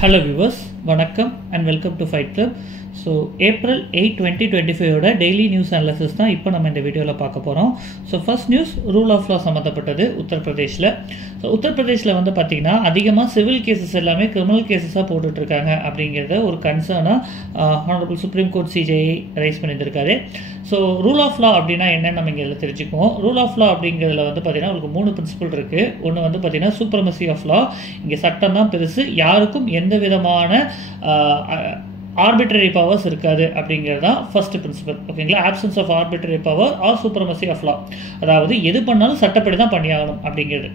Hello viewers, வணக்கம் and welcome to Fight Club. So April 8, 2025 ஓட daily news analysis தான் இப்போ நம்ம இந்த வீடியோவில் பார்க்க போகிறோம். So first news rule of law சம்மந்தப்பட்டது உத்தரப்பிரதேஷில். ஸோ உத்தரப்பிரதேஷில் வந்து பார்த்திங்கன்னா அதிகமாக சிவில் கேசஸ் எல்லாமே கிரிமினல் கேசஸாக போட்டுட்ருக்காங்க அப்படிங்கிறத ஒரு கன்சர்னாக honourable supreme court CJI raise பண்ணியிருந்திருக்காரு. ஸோ ரூல் ஆஃப் லா அப்படின்னா என்னன்னு நம்ம இங்கே தெரிஞ்சுக்குவோம். ரூல் ஆஃப் லா அப்படிங்கிறதுல வந்து பார்த்திங்கன்னா உங்களுக்கு 3 பிரின்சிபல் இருக்குது. ஒன்று வந்து பார்த்திங்கன்னா சூப்பர்மசி ஆஃப் லா, இங்கே சட்டம் தான் பெருசு, யாருக்கும் எந்த விதமான ஆர்பிட்ரரி பவர்ஸ் இருக்காது அப்படிங்கிறது தான் ஃபர்ஸ்ட் பிரின்சிபல். ஓகேங்களா, absence of arbitrary power or supremacy of law, அதாவது எது பண்ணாலும் சட்டப்படி தான் பண்ணியாகணும் அப்படிங்கிறது.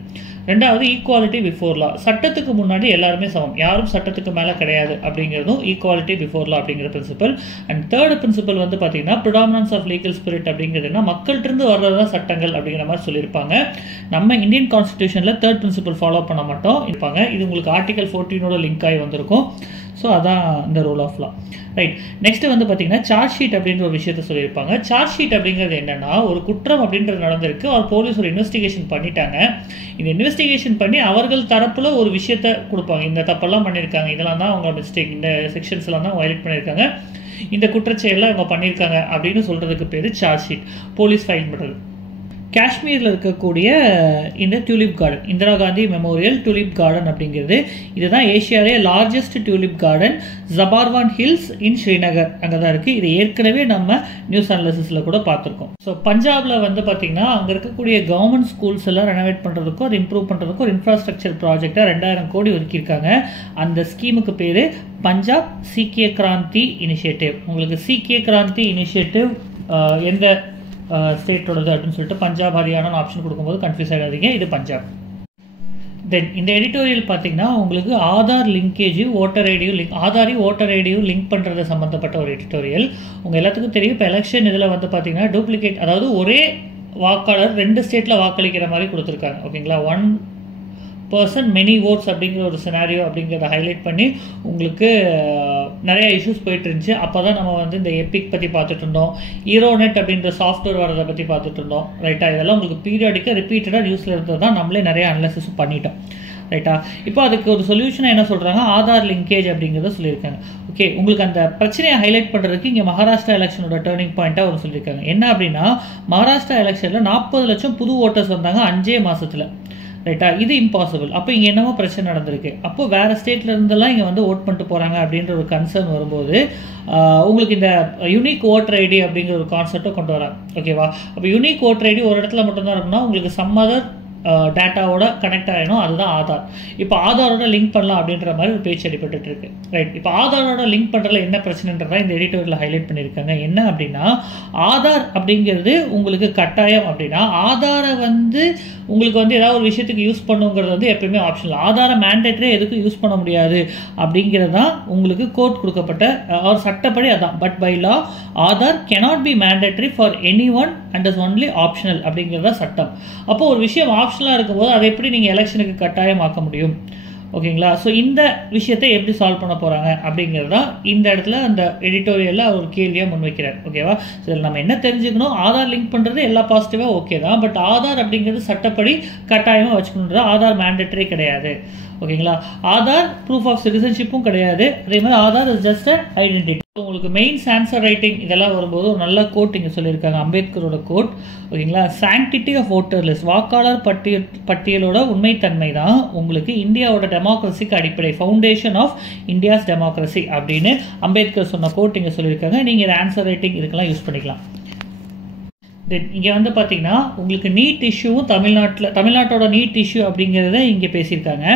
ரெண்டாவது ஈக்குவாலிட்டி பிஃபோர் லா, சட்டத்துக்கு முன்னாடி எல்லாருமே சமம், யாரும் சட்டத்துக்கு மேலே கிடையாது அப்படிங்கிறதும் ஈக்குவாலிட்டி பிஃபோர் லா அப்படிங்கிற பிரின்சிபல். அண்ட் தேர்ட் பிரின்சிபல் வந்து பார்த்தீங்கன்னா ப்ரிடாமினன்ஸ் ஆஃப் லீகல் ஸ்பிரிட் அப்படிங்கிறதுனா மக்கள்கிட்ட வர்றது தான் சட்டங்கள் அப்படிங்கிற மாதிரி சொல்லியிருப்பாங்க. நம்ம இந்தியன் கான்ஸ்டியூஷனில் தேர்ட் பிரின்சிபல் ஃபாலோ பண்ண மாட்டோம் இருப்பாங்க. இது உங்களுக்கு ஆர்டிகல் 14ஓட லிங்க் ஆகி வந்திருக்கும். ஸோ அதான் இந்த rule of law. Right, next வந்து பார்த்தீங்கன்னா சார்ஜ் ஷீட் அப்படின்ற ஒரு விஷயத்த சொல்லியிருப்பாங்க. சார்ஜ் ஷீட் அப்படிங்கிறது என்னன்னா, ஒரு குற்றம் அப்படின்றது நடந்திருக்கு, அவர் போலீஸ் ஒரு இன்வெஸ்டிகேஷன் பண்ணிட்டாங்க. இந்த இன்வெஸ்டிகேஷன் பண்ணி அவர்கள் தரப்புல ஒரு விஷயத்த கொடுப்பாங்க, இந்த தப்பெல்லாம் பண்ணியிருக்காங்க, இதெல்லாம் தான் அவங்க மிஸ்டேக், இந்த செக்ஷன்ஸ் எல்லாம் தான் வயலேட் பண்ணியிருக்காங்க, இந்த குற்றச்செயலாம் இவங்க பண்ணியிருக்காங்க அப்படின்னு சொல்றதுக்கு பேர் சார்ஜ் ஷீட், போலீஸ் ஃபைல் பண்ணுறது. காஷ்மீரில் இருக்கக்கூடிய இந்த tulip garden, Indira Gandhi memorial tulip garden அப்படிங்கிறது, இதுதான் ஏஷியாவிலே லார்ஜஸ்ட் டியூலிப் கார்டன், ஜபார்வான் ஹில்ஸ் இன் ஸ்ரீநகர் அங்கே தான் இருக்குது. இது ஏற்கனவே நம்ம நியூஸ் அனாலிசிஸில் கூட பார்த்துருக்கோம். ஸோ பஞ்சாபில் வந்து பார்த்திங்கன்னா அங்கே இருக்கக்கூடிய கவர்மெண்ட் ஸ்கூல்ஸ் எல்லாம் ரெனோவேட் பண்ணுறதுக்கும் அது இம்ப்ரூவ் பண்ணுறதுக்கும் ஒரு இன்ஃப்ராஸ்ட்ரக்சர் ப்ராஜெக்டாக 2000 கோடி ஒதுக்கியிருக்காங்க. அந்த ஸ்கீமுக்கு பேர் பஞ்சாப் சீக்கிய கிராந்தி இனிஷியேட்டிவ். உங்களுக்கு சீக்கிய கிராந்தி இனிஷியேட்டிவ் எந்த ஸ்டேட்டோடது அப்படின்னு சொல்லிட்டு பஞ்சாப் ஹரியானான்னு ஆப்ஷன் கொடுக்கும்போது கன்ஃபியூஸ் ஆகாதீங்க, இது பஞ்சாப். தென் இந்த எடிட்டோரியல் பார்த்தீங்கன்னா உங்களுக்கு ஆதார் லிங்கேஜ் ஓட்டர் ஐடியும் லிங்க், ஆதாரையும் ஓட்டர் ஐடியும் லிங்க் பண்ணுறது சம்மந்தப்பட்ட ஒரு எடிட்டோரியல். உங்கள் எல்லாத்துக்கும் தெரியும், இப்போ எலெக்ஷன் இதில் வந்து பார்த்தீங்கன்னா டூப்ளிகேட், அதாவது ஒரே வாக்காளர் 2 ஸ்டேட்டில் வாக்களிக்கிற மாதிரி கொடுத்துருக்காங்க. ஓகேங்களா, 1 person many votes அப்படிங்கிற ஒரு சினாரியோ அப்படிங்கிறத ஹைலைட் பண்ணி உங்களுக்கு நிறைய இஷ்யூஸ் போயிட்டு இருந்துச்சு. அப்போ தான் நம்ம வந்து இந்த எபிக் பற்றி பார்த்துட்டு இருந்தோம், ஈரோநெட் அப்படின்ற சாஃப்ட்வேர் வரதை பற்றி பார்த்துட்டு இருந்தோம். ரைட்டா, இதெல்லாம் உங்களுக்கு பீரியாடிக்காக ரிப்பீட்டடாக நியூஸில் இருந்தது தான் நம்மளே நிறைய அனலைசிஸ் பண்ணிட்டோம். ரைட்டா, இப்போ அதுக்கு ஒரு சொல்யூஷனாக என்ன சொல்கிறாங்க, ஆதார் லிங்கேஜ் அப்படிங்கிறத சொல்லியிருக்காங்க. ஓகே, உங்களுக்கு அந்த பிரச்சனையை ஹைலைட் பண்ணுறதுக்கு இங்கே மகாராஷ்டிரா எலெக்ஷனோட டேர்னிங் பாயிண்ட்டாக ஒரு சொல்லியிருக்காங்க. என்ன அப்படின்னா, மகாராஷ்டிரா எலெக்ஷனில் 40 லட்சம் புது ஓட்டர்ஸ் வந்தாங்க 5 மாதத்தில். ரைட்டா, இது இம்பாசிபிள். அப்போ இங்கே என்னமோ பிரச்சனை நடந்திருக்கு, அப்போ வேறு ஸ்டேட்ல இருந்தெல்லாம் இங்கே வந்து ஓட் பண்ணிட்டு போகிறாங்க அப்படின்ற ஒரு கன்சர்ன் வரும்போது உங்களுக்கு இந்த யூனிக் ஓட்டர் ஐடி அப்படிங்கிற ஒரு கான்செப்டை கொண்டு வராங்க. ஓகேவா, அப்போ யூனிக் ஓட்டர் ஐடி ஒரு இடத்துல மட்டும்தான் இருக்குன்னா உங்களுக்கு சம் அதர் டேட்டாவோட கனெக்ட் ஆகிடும், அதுதான் ஆதார். இப்போ ஆதாரோட லிங்க் பண்ணலாம் அப்படின்ற மாதிரி ஒரு பேச்சு அடிபட்டு இருக்கு. ரைட், இப்போ ஆதாரோட லிங்க் பண்ணுறதுல என்ன பிரச்சனைன்றதா இந்த எடிட்டோரியல் ஹைலைட் பண்ணியிருக்காங்க. என்ன அப்படின்னா, ஆதார் அப்படிங்கிறது உங்களுக்கு கட்டாயம் அப்படின்னா, ஆதாரை வந்து உங்களுக்கு வந்து ஏதாவது ஒரு விஷயத்துக்கு யூஸ் பண்ணுங்கிறது வந்து எப்பயுமே ஆப்ஷனல். ஆதார மேண்டேட்டரியாக எதுக்கும் யூஸ் பண்ண முடியாது அப்படிங்கிறது தான் உங்களுக்கு கோர்ட் கொடுக்கப்பட்ட ஒரு சட்டப்படி அதான். But by law Aadhaar cannot be mandatory for anyone and is only optional அப்படிங்கிறதா சட்டம். அப்போ ஒரு விஷயம் ஆப்ஷனலாக இருக்கும்போது அதை எப்படி நீங்கள் எலெக்ஷனுக்கு கட்டாயமாக்க முடியும்? ஓகேங்களா, ஸோ இந்த விஷயத்தை எப்படி சால்வ் பண்ண போகிறாங்க அப்படிங்கிறது தான் இந்த இடத்துல அந்த எடிட்டோரியலில் ஒரு கேள்வியாக முன்வைக்கிறார். ஓகேவா, ஸோ இதில் நம்ம என்ன தெரிஞ்சுக்கணும், ஆதார் லிங்க் பண்ணுறது எல்லா பாசிட்டிவாக ஓகே தான், பட் ஆதார் அப்படிங்கிறது சட்டப்படி கட்டாயமாக வச்சுக்கணுன்றது, ஆதார் மேண்டேட்டரி கிடையாது. ஓகேங்களா, ஆதார் ப்ரூஃப் ஆஃப் சிட்டிசன்ஷிப்பும் கிடையாது. அதே மாதிரி Aadhaar is just a identity. உங்களுக்கு மெயின்ஸ் ஆன்சர் ரைட்டிங் இதெல்லாம் வரும்போது ஒரு நல்ல கோட் இங்கே சொல்லியிருக்காங்க, அம்பேத்கரோட கோட். ஓகேங்களா, சாங்டிட்டி ஆஃப் ஓட்டர் லிஸ்ட், வாக்காளர் பட்டியலோட உண்மைத்தன்மை தான் உங்களுக்கு இந்தியாவோட டெமோக்ரஸிக்கு அடிப்படை, ஃபவுண்டேஷன் ஆஃப் இந்தியாஸ் டெமோக்ரஸி அப்படின்னு அம்பேத்கர் சொன்ன கோட் இங்கே சொல்லியிருக்காங்க. நீங்கள் இதை ஆன்சர் ரைட்டிங் இதுக்கெல்லாம் யூஸ் பண்ணிக்கலாம். இங்கே வந்து பார்த்தீங்கன்னா உங்களுக்கு நீட் இஷ்யூவும் தமிழ்நாட்டோட நீட் இஷ்யூ அப்படிங்கிறத இங்கே பேசியிருக்காங்க.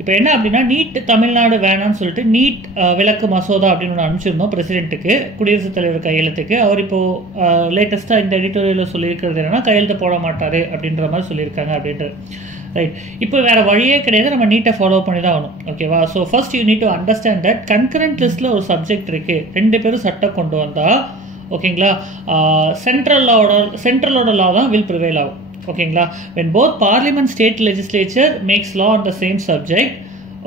இப்போ என்ன அப்படின்னா, நீட் தமிழ்நாடு வேணான்னு சொல்லிட்டு நீட் விலக்கு மசோதா அப்படின்னு ஒன்று அனுப்பிச்சிருந்தோம் பிரசிடென்ட்டுக்கு, குடியரசுத் தலைவர் கையெழுத்துக்கு. அவர் இப்போது லேட்டஸ்ட்டாக இந்த எடிட்டோரியலில் சொல்லியிருக்கிறது என்னன்னா, கையெழுத்து போட மாட்டார் அப்படின்ற மாதிரி சொல்லியிருக்காங்க அப்படின்றது. ரைட், இப்போ வேறு வழியே கிடையாது, நம்ம நீட்டை ஃபாலோ பண்ணி தான் ஆகணும். ஓகேவா, so first you need to understand that concurrent லிஸ்ட்டில் ஒரு சப்ஜெக்ட் இருக்குது, 2 பேரும் சட்டம் கொண்டு வந்தால் ஓகேங்களா, சென்ட்ரலோட லா தான் வில் ப்ரிவைல் ஆகும். ஓகேங்களா, when both parliament state legislature makes law on the same subject,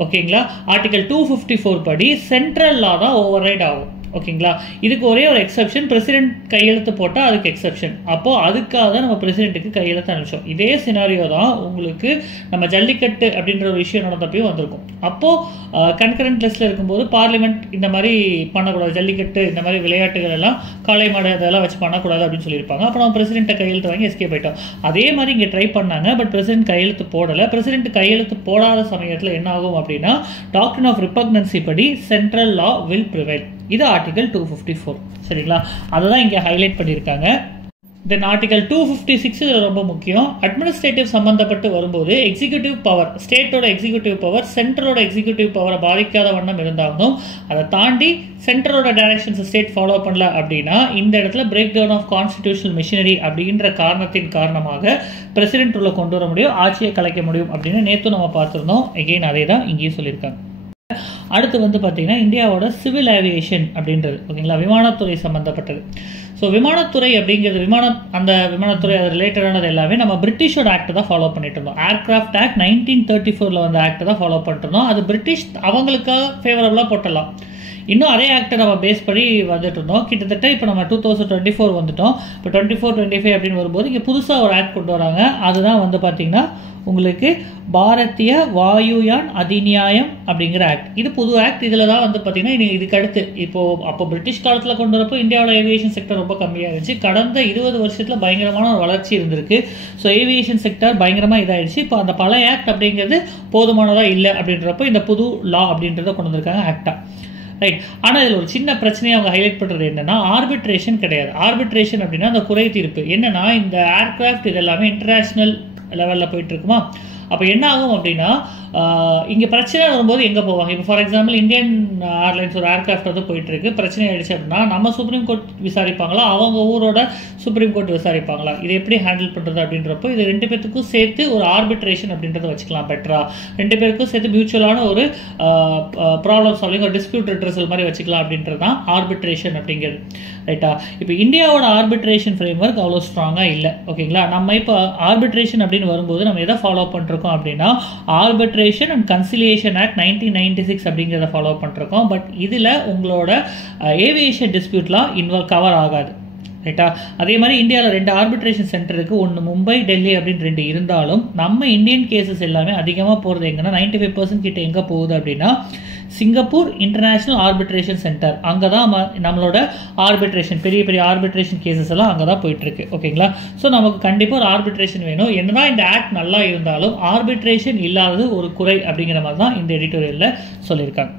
ஓகேங்களா, ஆர்டிகல் 254 படி சென்ட்ரல் லா தான் ஓவர் ரைட் ஆகும். ஓகேங்களா. இதுக்கு ஒரே ஒரு எக்ஸப்ஷன், பிரசிடென்ட் கையெழுத்து போட்டால் அதுக்கு எக்ஸப்ஷன். அப்போது அதுக்காக தான் நம்ம பிரசிடென்ட்டுக்கு கையெழுத்து அனுப்பிச்சோம். இதே சினாரியோ தான் உங்களுக்கு நம்ம ஜல்லிக்கட்டு அப்படின்ற ஒரு விஷயம் நடந்தப்பையும் வந்திருக்கும். அப்போது கன்கரண்ட் லிஸ்ட்டில் இருக்கும்போது பார்லிமெண்ட் இந்த மாதிரி பண்ணக்கூடாது, ஜல்லிக்கட்டு இந்த மாதிரி விளையாட்டுகள் எல்லாம் காளை மாடு அதெல்லாம் வச்சு பண்ணக்கூடாது அப்படின்னு சொல்லியிருப்பாங்க. அப்போ நம்ம பிரசிடென்ட்டை கையெழுத்து வாங்கி எஸ்கேப் ஆயிட்டோம். அதே மாதிரி இங்கே ட்ரை பண்ணாங்க, பட் பிரசிடென்ட் கையெழுத்து போடலை. பிரசிடென்ட் கையெழுத்து போடாத சமயத்தில் என்ன ஆகும் அப்படின்னா டாக்ட்ரின் ஆஃப் ரிபக்னன்சி படி சென்ட்ரல் லா வில் ப்ரிவைல். இது ஆர்டிகல் 254. சரிங்களா, அதை தான் இங்கே ஹைலைட் பண்ணியிருக்காங்க. தென் ஆர்டிகல் 256 இதில் ரொம்ப முக்கியம். அட்மினிஸ்ட்ரேட்டிவ் சம்மந்தப்பட்டு வரும்போது எக்ஸிக்யூட்டிவ் பவர், ஸ்டேட்டோட எக்ஸிக்யூட்டிவ் பவர் சென்ட்ரலோட எக்ஸிக்யூட்டிவ் பவரை பாதிக்காத வண்ணம் இருந்தாலும் அதை தாண்டி சென்ட்ரலோட டைரக்ஷன்ஸ் ஸ்டேட் ஃபாலோ பண்ணல அப்படின்னா இந்த இடத்துல breakdown of constitutional machinery அப்படின்ற காரணத்தின் காரணமாக பிரசிடென்ட் உள்ள கொண்டு வர முடியும், ஆட்சியை கலைக்க முடியும் அப்படின்னு நேற்று நம்ம பார்த்துருந்தோம். எகெயின் அதே தான் இங்கேயும் சொல்லியிருக்காங்க. அடுத்து வந்து பார்த்தீங்கன்னா இந்தியாவோட சிவில் ஏவியேஷன் அப்படின்றது, ஓகேங்களா, விமானத்துறை சம்மந்தப்பட்டது. ஸோ விமானத்துறை அப்படிங்கிறது அந்த விமானத்துறை அது ரிலேட்டடானது எல்லாமே நம்ம பிரிட்டிஷோட ஆக்ட் தான் ஃபாலோ பண்ணிட்டு இருந்தோம். ஏர்கிராஃப்ட் ஆக்ட் 1934 வந்த ஆக்ட் தான் ஃபாலோ பண்ணிட்டு இருந்தோம். அது பிரிட்டிஷ் அவங்களுக்காக ஃபேவரபுளாக போட்டலாம். இன்னும் அதே ஆக்டை நம்ம பேஸ் பண்ணி வந்துட்டு இருந்தோம். கிட்டத்தட்ட இப்போ நம்ம 2024 வந்துட்டோம். இப்போ 24-25 அப்படின்னு வரும்போது இங்கே புதுசாக ஒரு ஆக்ட் கொண்டு வராங்க. அதுதான் வந்து பார்த்தீங்கன்னா உங்களுக்கு பாரதிய வாயுயான் அதிநியாயம் அப்படிங்கிற ஆக்ட். இது புது ஆக்ட். இதில் தான் வந்து பார்த்தீங்கன்னா இதுக்கு அடுத்து அப்போ பிரிட்டிஷ் காலத்தில் கொண்டு வரப்போ இந்தியாவோட ஏவியேஷன் செக்டர் ரொம்ப கம்மியாக இருந்துச்சு. கடந்த 20 வருஷத்தில் பயங்கரமான ஒரு வளர்ச்சி இருந்திருக்கு. ஸோ ஏவியேஷன் செக்டர் பயங்கரமாக இதாகிடுச்சு. இப்போ அந்த பழைய ஆக்ட் அப்படிங்கிறது போதுமானதாக இல்லை அப்படின்றப்போ இந்த புது லா அப்படின்றத கொண்டு வந்திருக்காங்க ஆக்டா, ரைட். ஆனால் இதில் ஒரு சின்ன பிரச்சனையை அவங்க ஹைலைட் பண்ணுறது என்னன்னா ஆர்பிட்ரேஷன் கிடையாது. ஆர்பிட்ரேஷன் அப்படின்னா அந்த குறை தீர்ப்பு. என்னன்னா இந்த ஏர்கிராஃப்ட் இது எல்லாமே இன்டர்நேஷ்னல் லெவலில் போயிட்டு இருக்குமா, அப்போ என்ன ஆகும் அப்படின்னா இங்கே பிரச்சனை வரும்போது எங்கே போவாங்க. இப்போ ஃபார் எக்ஸாம்பிள் இந்தியன் ஏர்லைன்ஸ் ஒரு ஏர்கிராஃப்ட் வந்து போயிட்டு இருக்கு, பிரச்சனை ஆயிடுச்சு அப்படின்னா நம்ம சுப்ரீம் கோர்ட் விசாரிப்பாங்களா, அவங்க ஊரோட சுப்ரீம் கோர்ட் விசாரிப்பாங்களா, இது எப்படி ஹேண்டில் பண்ணுறது அப்படின்றப்போ இது ரெண்டு பேருக்கும் சேர்த்து ஒரு ஆர்பிட்ரேஷன் அப்படின்றத வச்சுக்கலாம் பெட்டரா. ரெண்டு பேருக்கும் சேர்த்து மியூச்சுவலான ஒரு ப்ராப்ளம் சால்விங், ஒரு டிஸ்பியூட் ரிட்ரஸல் மாதிரி வச்சுக்கலாம் அப்படின்றது தான் ஆர்பிட்ரேஷன் அப்படிங்கிறது, ரைட்டா. இப்போ இந்தியாவோட ஆர்பிட்ரேஷன் ஃப்ரேம் ஒர்க் அவ்வளோ ஸ்ட்ராங்காக இல்லை, ஓகேங்களா. நம்ம இப்போ ஆர்பிட்ரேஷன் அப்படின்னு வரும்போது நம்ம எதை ஃபாலோ பண்ணிருக்கோம் அப்படின்னா ஆர்பிட்ரேஷன் அண்ட் கன்சிலியேஷன் ஆக்ட் 1996 அப்படிங்கிறத ஃபாலோ பண்ணிருக்கோம். பட் இதில் உங்களோட ஏவியேஷன் டிஸ்பியூட்லாம் கவர் ஆகாது, ரைட்டா. அதே மாதிரி இந்தியாவில் 2 ஆர்பிட்ரேஷன் சென்டர் இருக்குது. ஒன்று மும்பை, டெல்லி அப்படின்னு 2 இருந்தாலும் நம்ம இந்தியன் கேசஸ் எல்லாமே அதிகமாக போகிறது எங்கன்னா 95% கிட்ட எங்கே போகுது அப்படின்னா சிங்கப்பூர் இன்டர்நேஷ்னல் ஆர்பிட்ரேஷன் சென்டர். அங்கே தான் நம்மளோட ஆர்பிட்ரேஷன் பெரிய பெரிய ஆர்பிட்ரேஷன் கேசஸ் எல்லாம் அங்கே தான் போயிட்டுருக்கு, ஓகேங்களா. ஸோ நமக்கு கண்டிப்பாக ஒரு ஆர்பிட்ரேஷன் வேணும். என்னதான் இந்த ஆக்ட் நல்லா இருந்தாலும் ஆர்பிட்ரேஷன் இல்லாதது ஒரு குறை அப்படிங்கிற மாதிரி தான் இந்த எடிட்டோரியலில் சொல்லியிருக்காங்க.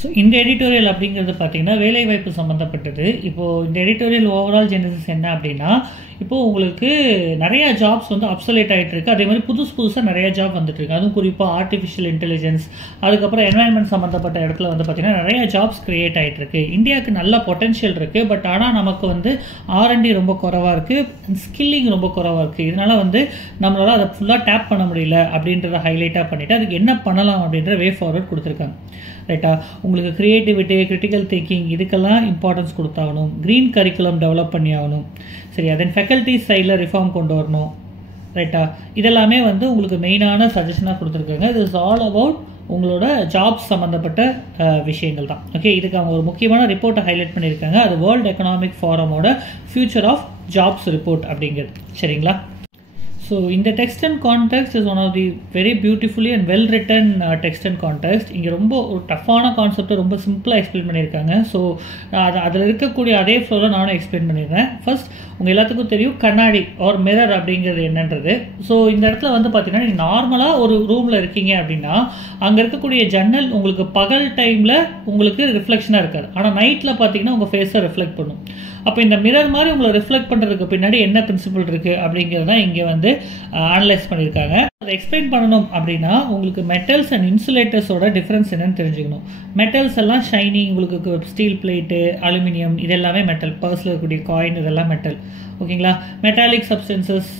ஸோ இந்த எடிட்டோரியல் அப்படிங்கிறது பார்த்தீங்கன்னா வேலைவாய்ப்பு சம்மந்தப்பட்டது. இப்போது இந்த எடிட்டோரியல் ஓவரால் ஜெனரல்ஸ் என்ன அப்படின்னா இப்போது உங்களுக்கு நிறையா ஜாப்ஸ் வந்து அப்சலேட் ஆகிட்டு இருக்குது. அதே மாதிரி புதுசாக நிறையா ஜாப் வந்துட்டு இருக்கு. அதுவும் குறிப்பாக ஆர்டிஃபிஷியல் இன்டெலிஜென்ஸ், அதுக்கப்புறம் என்வாயன்மெண்ட் சம்மந்தப்பட்ட இடத்துல வந்து பார்த்திங்கன்னா நிறையா ஜாப்ஸ் க்ரியேட் ஆகிட்டு இருக்கு. இந்தியாவுக்கு நல்ல பொட்டன்ஷியல் இருக்குது. பட் ஆனால் நமக்கு வந்து R&D ரொம்ப குறைவாக இருக்குது, ஸ்கில்லிங் ரொம்ப குறைவாக இருக்குது. இதனால் வந்து நம்மளால் அதை ஃபுல்லாக டேப் பண்ண முடியல அப்படின்றத ஹைலைட்டாக பண்ணிவிட்டு அதுக்கு என்ன பண்ணலாம் அப்படின்ற வே ஃபார்வர்ட் கொடுத்துருக்காங்க, ரைட்டா. உங்களுக்கு க்ரியேட்டிவிட்டி, கிரிட்டிக்கல் திங்கிங் இதுக்கெல்லாம் இம்பார்ட்டன்ஸ் கொடுத்தாகணும். க்ரீன் கரிக்குலம் டெவலப் பண்ணி ஆகணும், சரியா. தென் ஃபேக்கல்ட்டிஸ் சைடில் ரிஃபார்ம் கொண்டு வரணும், ரைட்டா. இதெல்லாமே வந்து உங்களுக்கு மெயினான சஜஷனாக கொடுத்துருக்காங்க. இது இஸ் ஆல் அபவுட் உங்களோட ஜாப்ஸ் சம்மந்தப்பட்ட விஷயங்கள் தான், ஓகே. இதுக்கு அவங்க ஒரு முக்கியமான ரிப்போர்ட்டை ஹைலைட் பண்ணியிருக்காங்க. அது வேர்ல்டு எக்கனாமிக் ஃபோரமோட ஃபியூச்சர் ஆஃப் ஜாப்ஸ் ரிப்போர்ட் அப்படிங்கிறது, சரிங்களா. ஸோ இந்த text and context is one of the very beautifully and well written text and context. இங்கே ரொம்ப ஒரு டஃப்பான கான்செப்டை ரொம்ப சிம்பிளாக எக்ஸ்பிளைன் பண்ணியிருக்காங்க. ஸோ அதில் இருக்கக்கூடிய அதே ஃப்ளோவில் நானும் எக்ஸ்பிளைன் பண்ணிடுறேன். ஃபர்ஸ்ட் உங்கள் எல்லாத்துக்கும் தெரியும் கண்ணாடி ஆர் மிரர் அப்படிங்கிறது என்னன்றது. ஸோ இந்த இடத்துல வந்து பார்த்தீங்கன்னா நீங்கள் நார்மலாக ஒரு ரூமில் இருக்கீங்க அப்படின்னா அங்கே இருக்கக்கூடிய ஜன்னல் உங்களுக்கு பகல் டைமில் உங்களுக்கு ரிஃப்ளெக்ஷனாக இருக்காது, ஆனால் நைட்டில் பார்த்தீங்கன்னா உங்கள் ஃபேஸை ரிஃப்ளெக்ட் பண்ணும். அப்போ இந்த மிரர் மாதிரி உங்களை ரிஃப்ளெக்ட் பண்ணுறதுக்கு பின்னாடி என்ன பிரின்சிபல் இருக்குது அப்படிங்கிறது தான் இங்கே வந்து அனலைஸ் பண்ணியிருக்காங்க. அதை எக்ஸ்பிளைன் பண்ணணும் அப்படின்னா உங்களுக்கு மெட்டல்ஸ் அண்ட் இன்சுலேட்டர்ஸோட டிஃப்ரென்ஸ் என்னன்னு தெரிஞ்சுக்கணும். மெட்டல்ஸ் எல்லாம் ஷைனிங், உங்களுக்கு ஸ்டீல் பிளேட்டு, அலுமினியம் இதெல்லாமே மெட்டல், பர்ஸில் இருக்கக்கூடிய காயின் இதெல்லாம் மெட்டல், ஓகேங்களா. மெட்டாலிக் சப்ஸ்டன்சஸ்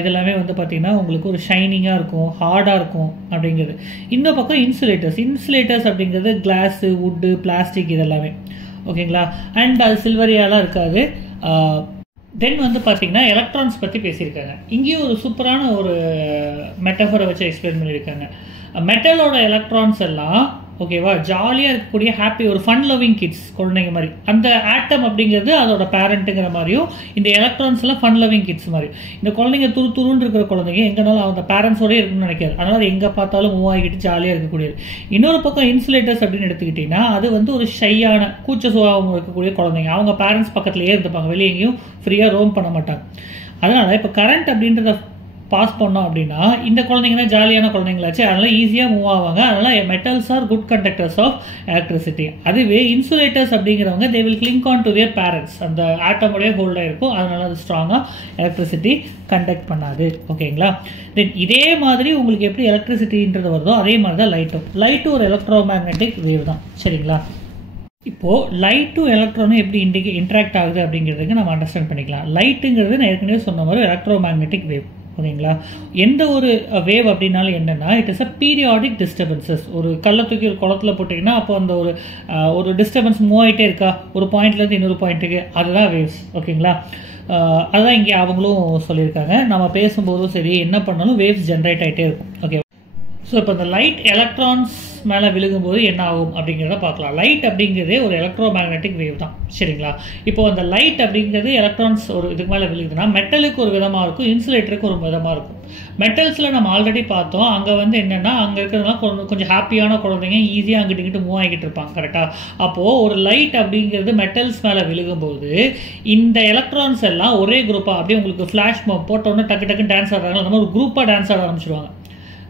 இதெல்லாமே வந்து பார்த்திங்கன்னா உங்களுக்கு ஒரு ஷைனிங்காக இருக்கும், ஹார்டாக இருக்கும் அப்படிங்கிறது. இந்த பக்கம் இன்சுலேட்டர்ஸ் அப்படிங்கிறது கிளாஸு, வுட்டு, பிளாஸ்டிக் இதெல்லாமே, ஓகேங்களா. அண்ட் அது சில்வரியாலாம் இருக்காது. தென் வந்து பார்த்தீங்கன்னா எலக்ட்ரான்ஸ் பற்றி பேசியிருக்காங்க. இங்கேயும் ஒரு சூப்பரான ஒரு மெட்டஃபரை வச்சு எக்ஸ்பிளைன் பண்ணியிருக்காங்க. மெட்டலோட எலக்ட்ரான்ஸ் எல்லாம் ஓகேவா, ஜாலியாக இருக்கக்கூடிய ஹாப்பி ஒரு ஃபன் லவ்விங் கிட்ஸ் குழந்தைங்க மாதிரி. அந்த ஆட்டம் அப்படிங்கிறது அதோட பேரண்ட்டுங்கிற மாதிரியும், இந்த எலக்ட்ரான்ஸ் எல்லாம் ஃபன் லவ்விங் கிட்ஸ் மாதிரி. இந்த குழந்தைங்க துருன்னு இருக்கிற குழந்தைங்க எங்கனாலும் அவங்க பேரண்ட்ஸோடய இருக்குன்னு நினைக்காது, அதனால அது எங்கே பார்த்தாலும் மூவ் ஆகிட்டு ஜாலியாக இருக்கக்கூடியது. இன்னொரு பக்கம் இன்சுலேட்டர்ஸ் அப்படின்னு எடுத்துக்கிட்டிங்கன்னா அது வந்து ஒரு ஷையான கூச்ச சுபாவம் இருக்கக்கூடிய குழந்தைங்க. அவங்க பேரண்ட்ஸ் பக்கத்துலேயே இருந்துப்பாங்க, வெளியே எங்கேயும் ஃப்ரீயாக ரோம் பண்ண மாட்டாங்க. அதனால் இப்போ கரண்ட் அப்படின்றத பாஸ் பண்ணோம் அப்படின்னா இந்த குழந்தைங்க தான் ஜாலியான குழந்தைங்களாச்சு, அதனால் ஈஸியாக மூவ் ஆவாங்க. அதனால் metals are good conductors of electricity. அதுவே இன்சுலேட்டர்ஸ் அப்படிங்கிறவங்க they will cling on to their parents, அந்த ஆட்டமோடய ஹோல்டாக இருக்கும், அதனால அது ஸ்ட்ராங்காக எலக்ட்ரிசிட்டி கண்டக்ட் பண்ணாது. ஓகேங்களா. தென் இதே மாதிரி உங்களுக்கு எப்படி எலக்ட்ரிசிட்டின்றது வருதோ அதே மாதிரி தான் லைட்டும் ஒரு எலக்ட்ரோ மேக்னெட்டிக் வேவ் தான். சரிங்களா. இப்போது லைட்டும் எலக்ட்ரானும் எப்படி இன்ட்ராக்ட் ஆகுது அப்படிங்கிறதுக்கு நம்ம அண்டர்ஸ்டாண்ட் பண்ணிக்கலாம். லைட்டுங்கிறது நான் ஏற்கனவே சொன்ன மாதிரி எலக்ட்ரோ மேக்னெட்டிக் வேவ். ஓகேங்களா. எந்த ஒரு வேவ் அப்படின்னாலும் என்னென்னா it is a periodic disturbances. ஒரு கல்லை தூக்கி ஒரு குளத்தில் போட்டிங்கன்னா அப்போ அந்த ஒரு டிஸ்டர்பன்ஸ் மூவ் ஆகிட்டே இருக்கா ஒரு பாயிண்ட்லேருந்து இன்னொரு பாயிண்ட்டுக்கு, அதுதான் வேவ்ஸ். ஓகேங்களா. அதுதான் இங்கே அவங்களும் சொல்லியிருக்காங்க. நம்ம பேசும்போதும் சரி என்ன பண்ணாலும் வேவ்ஸ் ஜென்ரேட் ஆகிட்டே இருக்கும். ஓகே. ஸோ இப்போ இந்த லைட் எலக்ட்ரான்ஸ் மேலே விழுகும்போது என்ன ஆகும் அப்படிங்கிறத பார்க்கலாம். லைட் அப்படிங்கிறதே ஒரு எலக்ட்ரோ மேக்னெட்டிக் வேவ் தான். சரிங்களா. இப்போ அந்த லைட் அப்படிங்கிறது எலக்ட்ரான்ஸ் ஒரு இதுக்கு மேலே விழுகுதுன்னா மெட்டலுக்கு ஒரு விதமாக இருக்கும், இன்சுலேட்டருக்கு ஒரு விதமாக இருக்கும். மெட்டல்ஸில் நம்ம ஆல்ரெடி பார்த்தோம், அங்கே வந்து என்னென்னா அங்கே இருக்கிறதுலாம் கொஞ்சம் ஹாப்பியான குழந்தைங்க ஈஸியாக அங்கிட்டு இங்கிட்டு மூவ் ஆகிட்டு இருப்பாங்க. கரெக்டாக. அப்போது ஒரு லைட் அப்படிங்கிறது மெட்டல்ஸ் மேலே விழுகும்போது இந்த எலக்ட்ரான்ஸ் எல்லாம் ஒரே குரூப்பாக அப்படியே உங்களுக்கு ஃப்ளாஷ் போட்டோன்னே டக்குன்னு டான்ஸ் ஆடுறாங்க, அந்த மாதிரி ஒரு குரூப்பாக டான்ஸ் ஆட ஆரம்பிச்சிடுவாங்க.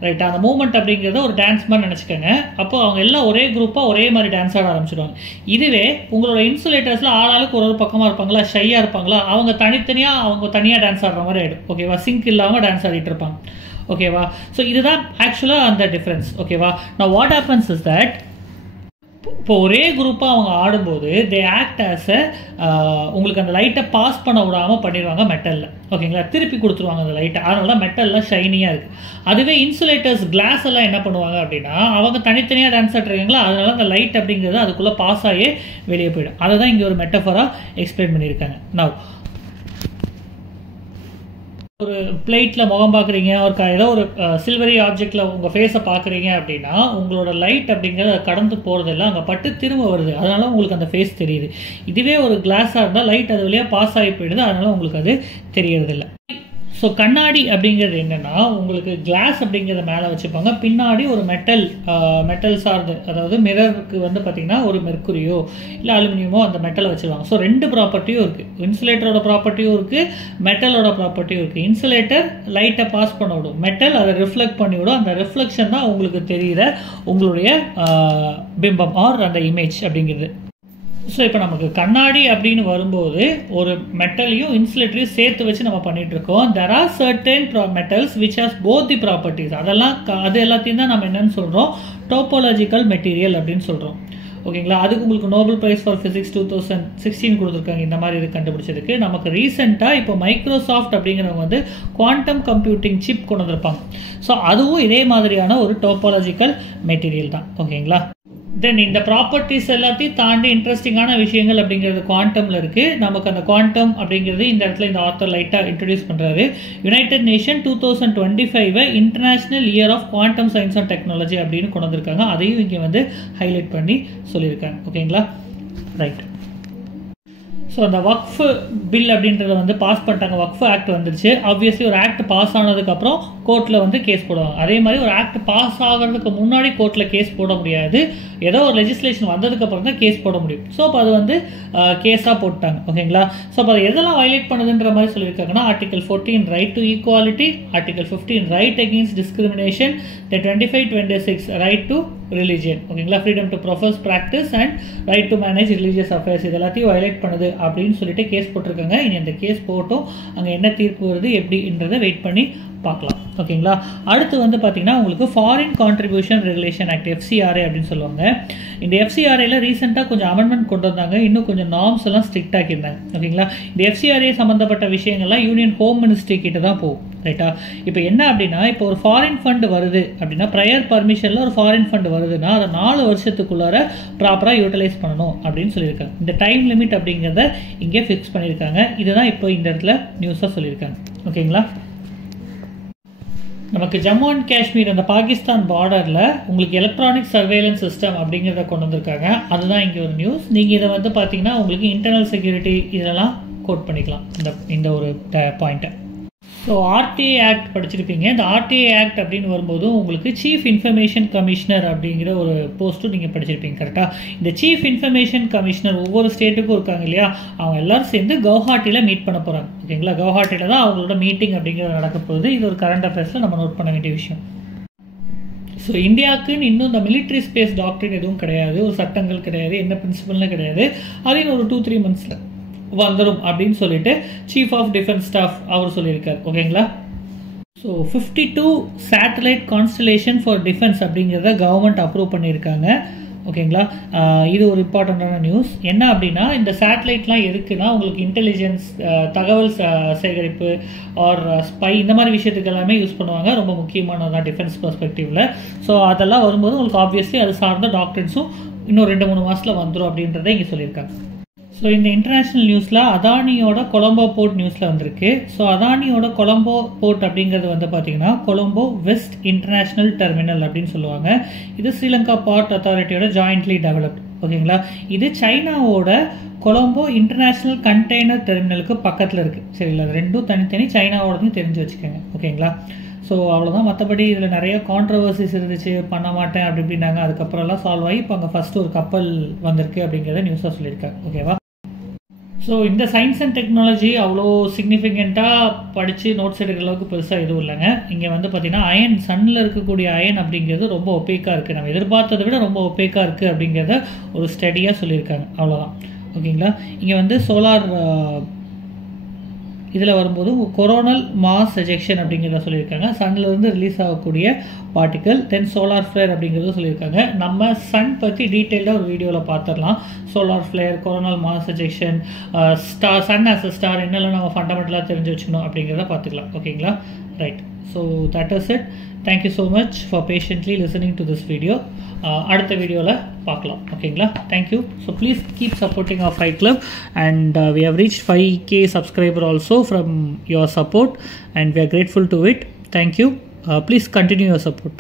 ரைட்டா. அந்த மூமெண்ட் அப்படிங்கிறத ஒரு டான்ஸ் மாதிரி நினச்சிக்கோங்க. அப்போ அவங்க எல்லாம் ஒரே குரூப்பாக ஒரே மாதிரி டான்ஸ் ஆட ஆரம்பிச்சிடுவாங்க. இதுவே உங்களோட இன்சுலேட்டர்ஸில் ஆளாளுக்கு ஒரு பக்கமாக இருப்பாங்களா, ஷையாக இருப்பாங்களா, அவங்க தனியாக டான்ஸ் ஆடுற மாதிரி ஆகிடும். ஓகேவா. சிங்க் இல்லாமல் டான்ஸ் ஆடிட்டு இருப்பாங்க. ஓகேவா. ஸோ இதுதான் ஆக்சுவலாக அந்த டிஃப்ரென்ஸ். ஓகேவா. நான் வாட் ஹேப்பன்ஸ் இஸ் தட் இப்போ ஒரே குரூப்பாக அவங்க ஆடும்போது தே ஆக்ட் ஆஸ் உங்களுக்கு அந்த லைட்டை பாஸ் பண்ண விடாமல் பண்ணிடுவாங்க மெட்டலில். ஓகேங்களா. திருப்பி கொடுத்துருவாங்க அந்த லைட்டை, அதனால தான் மெட்டல்லாம் ஷைனியாக இருக்குது. அதுவே இன்சுலேட்டர்ஸ் கிளாஸ் எல்லாம் என்ன பண்ணுவாங்க அப்படின்னா அவங்க தனித்தனியாக டான்ஸ் ஆடுறாங்களா, அதனால அந்த லைட் அப்படிங்கிறது அதுக்குள்ளே பாஸ் ஆகி வெளியே போயிடும். அதை தான் இங்கே ஒரு மெட்டஃபராக எக்ஸ்பிளைன் பண்ணியிருக்காங்க. நவ் ஒரு பிளேட்டில் முகம் பார்க்குறீங்க, ஏதோ ஒரு சில்வரி ஆப்ஜெக்டில் உங்கள் ஃபேஸை பார்க்குறீங்க அப்படின்னா உங்களோட லைட் அப்படிங்கிறது கடந்து போகிறதெல்லாம் அங்கே பட்டு திரும்ப வருது, அதனால உங்களுக்கு அந்த ஃபேஸ் தெரியுது. இதுவே ஒரு கிளாஸாக இருந்தால் லைட் அது வழியாக பாஸ் ஆகி போயிடுது, அதனால உங்களுக்கு அது தெரியறதில்லை. ஸோ கண்ணாடி அப்படிங்கிறது என்னென்னா உங்களுக்கு கிளாஸ் அப்படிங்கிறத மேலே வச்சுப்பாங்க, பின்னாடி ஒரு மெட்டல் சார்ந்து, அதாவது மிரருக்கு வந்து பார்த்திங்கன்னா ஒரு மெர்க்குரியோ இல்லை அலுமினியமோ அந்த மெட்டலை வச்சுருவாங்க. ஸோ ரெண்டு ப்ராப்பர்ட்டியும் இருக்குது, இன்சுலேட்டரோட ப்ராப்பர்ட்டியும் இருக்குது, மெட்டலோட ப்ராப்பர்ட்டியும் இருக்குது. இன்சுலேட்டர் லைட்டை பாஸ் பண்ண விடும், மெட்டல் அதை ரிஃப்ளெக்ட் பண்ணி விடும். அந்த ரிஃப்ளெக்ஷன் தான் உங்களுக்கு தெரிகிற உங்களுடைய பிம்பம் ஆர் அந்த இமேஜ் அப்படிங்கிறது. ஸோ இப்போ நமக்கு கண்ணாடி அப்படின்னு வரும்போது ஒரு மெட்டலையும் இன்சுலேட்டரையும் சேர்த்து வச்சு நம்ம பண்ணிட்டு இருக்கோம். There are certain metals which has both the properties. அது எல்லாத்தையும் தான் நம்ம என்னன்னு சொல்கிறோம், டோப்போலாஜிக்கல் மெட்டீரியல் அப்படின்னு சொல்கிறோம். ஓகேங்களா. அதுக்கு உங்களுக்கு நோபல் பிரைஸ் ஃபார் ஃபிசிக்ஸ் 2016 கொடுத்துருக்காங்க இந்த மாதிரி இது கண்டுபிடிச்சதுக்கு. நமக்கு ரீசெண்டாக இப்போ மைக்ரோசாஃப்ட் அப்படிங்கிறவங்க வந்து குவாண்டம் கம்ப்யூட்டிங் சிப் கொண்டு வந்திருப்பாங்க. ஸோ அதுவும் இதே மாதிரியான ஒரு டோப்போலாஜிக்கல் மெட்டீரியல் தான். ஓகேங்களா. தென் இந்த ப்ராப்பர்ட்டிஸ் எல்லாத்தையும் தாண்டி இன்ட்ரெஸ்டிங்கான விஷயங்கள் அப்படிங்கிறது குவாண்டமில் இருக்குது. நமக்கு அந்த குவாண்டம் அப்படிங்கிறது இந்த இடத்துல இந்த ஆத்தர் லைட்டாக இன்ட்ரடியூஸ் பண்ணுறாரு. United Nation 2025 International Year of Quantum Science and Technology அப்படின்னு கொண்டு வந்திருக்காங்க. அதையும் இங்கே வந்து ஹைலைட் பண்ணி சொல்லியிருக்காங்க. ஓகேங்களா. ரைட். ஸோ அந்த வக்ஃப் பில் அப்படின்றத வந்து பாஸ் பண்ணிட்டாங்க, வக்ஃப் ஆக்ட் வந்துருச்சு. ஆப்வியஸ்லி ஒரு ஆக்ட் பாஸ் ஆனதுக்கப்புறம் கோர்ட்டில் வந்து கேஸ் போடுவாங்க. அதே மாதிரி ஒரு ஆக்ட் பாஸ் ஆகிறதுக்கு முன்னாடி கோர்ட்டில் கேஸ் போட முடியாது, ஏதோ ஒரு லெஜிஸ்லேஷன் வந்ததுக்கப்புறம் தான் கேஸ் போட முடியும். ஸோ அப்போ அது வந்து கேஸாக போட்டாங்க. ஓகேங்களா. ஸோ அப்போ அதை எதெல்லாம் வயலேட் பண்ணுதுன்ற மாதிரி சொல்லியிருக்காங்கன்னா article 14 right to equality, article 15 right against discrimination, 25-26 right to religion. ஓகேங்களா. Freedom to profess practice and right to manage religious affairs, இது எல்லாத்தையும் வயலேட் பண்ணுது அப்படின்னு சொல்லிட்டு கேஸ் போட்டிருக்காங்க. இனி அந்த கேஸ் போட்டும் அங்கே என்ன தீர்ப்பு வருது எப்படின்றத வெயிட் பண்ணி பார்க்கலாம். ஓகேங்களா. அடுத்து வந்து பார்த்தீங்கன்னா உங்களுக்கு foreign contribution regulation act, FCRA அப்படின்னு சொல்லுவாங்க. இந்த FCRAல ரீசெண்டாக கொஞ்சம் அமெண்ட்மெண்ட் கொண்டு வந்தாங்க, இன்னும் கொஞ்சம் நார்ம்ஸ் எல்லாம் ஸ்ட்ரிக்ட் ஆக்கியிருந்தாங்க. ஓகேங்களா. இந்த FCRA சம்மந்தப்பட்ட விஷயங்கள்லாம் யூனியன் ஹோம் மினிஸ்ட்ரி கிட்ட தான் போகும். ரைட்டா. இப்போ என்ன அப்படின்னா இப்போ ஒரு ஃபாரின் ஃபண்ட் வருது அப்படின்னா ப்ரையர் பர்மிஷனில் ஒரு ஃபாரின் ஃபண்ட் வருதுன்னா அதை 4 வருஷத்துக்குள்ளார ப்ராப்பராக யூட்டிலைஸ் பண்ணணும் அப்படின்னு சொல்லியிருக்காங்க. இந்த டைம் லிமிட் அப்படிங்கிறத இங்கே ஃபிக்ஸ் பண்ணியிருக்காங்க. இதுதான் இப்போ இந்த இடத்துல நியூஸாக சொல்லியிருக்காங்க. ஓகேங்களா. நமக்கு ஜம்மு அண்ட் காஷ்மீர் அந்த பாகிஸ்தான் பார்டரில் உங்களுக்கு எலக்ட்ரானிக் சர்வேலன்ஸ் சிஸ்டம் அப்படிங்கிறத கொண்டு வந்திருக்காங்க. அதுதான் இங்கே ஒரு நியூஸ். நீங்கள் இதை வந்து பார்த்தீங்கன்னா உங்களுக்கு இன்டர்னல் செக்யூரிட்டி இதெல்லாம் கோட் பண்ணிக்கலாம் இந்த ஒரு பாயிண்ட்டை. ஸோ ஆர்டிஏ ஆக்ட் படிச்சிருப்பீங்க. இந்த ஆர்டிஏ ஆக்ட் அப்படின்னு வரும்போது உங்களுக்கு சீஃப் இன்ஃபர்மேஷன் கமிஷனர் அப்படிங்கிற ஒரு போஸ்ட்டும் நீங்கள் படிச்சிருப்பீங்க கரெக்டாக. இந்த சீஃப் இன்ஃபர்மேஷன் கமிஷனர் ஒவ்வொரு ஸ்டேட்டுக்கும் இருக்காங்க இல்லையா, அவங்க எல்லாரும் சேர்ந்து கவுஹாட்டியில் மீட் பண்ண போகிறாங்க. ஓகேங்களா, கவுஹாட்டியில் தான் அவங்களோட மீட்டிங் அப்படிங்கிறது நடக்க போகுது. இது ஒரு கரண்ட் அஃபேர்ஸில் நம்ம நோட் பண்ண வேண்டிய விஷயம். ஸோ இந்தியாவுக்குன்னு இன்னும் இந்த மிலிட்ரி ஸ்பேஸ் டாக்டரின் எதுவும் கிடையாது, ஒரு சட்டங்கள் கிடையாது, என்ன பிரின்சிபல்னு கிடையாது. அதையும் ஒரு 2-3 monthஸில் வந்துடும் அப்படின்னு சொல்லிட்டு சீஃப் ஆஃப் டிஃபென்ஸ் ஸ்டாஃப் அவர் சொல்லியிருக்கார். ஓகேங்களா. So 52 satellite constellation for defence அப்படிங்கிறத கவர்மெண்ட் அப்ரூவ் பண்ணியிருக்காங்க. ஓகேங்களா. இது ஒரு இம்பார்ட்டண்ட்டான நியூஸ். என்ன அப்படின்னா இந்த சேட்டலைட்லாம் எதுக்குன்னா உங்களுக்கு இன்டெலிஜென்ஸ், தகவல் சேகரிப்பு ஆர் ஸ்பை இந்த மாதிரி விஷயத்துக்கு எல்லாமே யூஸ் பண்ணுவாங்க. ரொம்ப முக்கியமானதான் டிஃபென்ஸ் பெர்ஸ்பெக்டிவில். ஸோ அதெல்லாம் வரும்போது உங்களுக்கு ஆப்வியஸ்லி அது சார்ந்த டாக்டர்ஸும் இன்னும் 2-3 மாதத்தில் வந்துடும் அப்படின்றத இங்கே சொல்லியிருக்காங்க. ஸோ இந்த இன்டர்நேஷ்னல் நியூஸில் அதானியோட கொலம்போ போர்ட் நியூஸில் வந்திருக்கு. ஸோ அதானியோட கொலம்போ போர்ட் அப்படிங்கிறது வந்து பார்த்தீங்கன்னா கொலம்போ வெஸ்ட் இன்டர்நேஷ்னல் டெர்மினல் அப்படின்னு சொல்லுவாங்க. இது ஸ்ரீலங்கா போர்ட் அத்தாரிட்டியோட ஜாயிண்ட்லி டெவலப்ட். ஓகேங்களா. இது சைனாவோட கொலம்போ இன்டர்நேஷ்னல் கண்டெய்னர் டெர்மினலுக்கு பக்கத்தில் இருக்குது. சரிங்களா, ரெண்டும் தனித்தனி சைனாவோடதையும் தெரிஞ்சு வச்சுக்கோங்க. ஓகேங்களா. ஸோ அவ்வளோதான். மற்றபடி இதில் நிறைய கான்ட்ரவர்சிஸ் இருந்துச்சு, பண்ண மாட்டேன் அப்படி இப்படின்னாங்க. அதுக்கப்புறம்லாம் சால்வ் ஆகி இப்போ அங்கே ஃபஸ்ட்டு ஒரு கப்பல் வந்திருக்கு அப்படிங்கிறத நியூஸாக சொல்லியிருக்காங்க. ஓகேவா. ஸோ இந்த சயின்ஸ் அண்ட் டெக்னாலஜி அவ்வளோ சிக்னிஃபிகண்ட்டாக படித்து நோட்ஸ் எடுக்கிற அளவுக்கு பெருசாக எதுவும் இல்லைங்க. இங்கே வந்து பார்த்திங்கன்னா அயன், சன்னில் இருக்கக்கூடிய அயன் அப்படிங்கிறது ரொம்ப ஒப்பேக்காக இருக்குது. நம்ம எதிர்பார்த்ததை விட ரொம்ப ஒப்பேக்காக இருக்குது அப்படிங்கிறத ஒரு ஸ்டடியாக சொல்லியிருக்காங்க. அவ்வளோதான். ஓகேங்களா. இங்கே வந்து சோலார் இதில் வரும்போது கொரோனல் மாஸ் எஜெக்ஷன் அப்படிங்கிறத சொல்லியிருக்காங்க. சன்னிலிருந்து ரிலீஸ் ஆகக்கூடிய பார்ட்டிக்கல், தென் சோலார் ஃப்ளேர் அப்படிங்கிறத சொல்லியிருக்காங்க. நம்ம சன் பற்றி டீட்டெயில்டாக ஒரு வீடியோவில் பார்த்துடலாம். Solar flare, coronal mass ejection, star, sun as a star, என்னெல்லாம் நம்ம ஃபண்டமெண்டலாக தெரிஞ்சு வச்சுக்கணும் அப்படிங்கிறத பார்த்துக்கலாம். ஓகேங்களா. Right. So that is it. Thank you so much for patiently listening to this video. அடுத்த வீடியோவில் பார்க்கலாம். ஓகேங்களா. Thank you. So please keep supporting our fight club and we have reached 5K subscriber also from your support and we are grateful to it. Thank you. Please continue your support.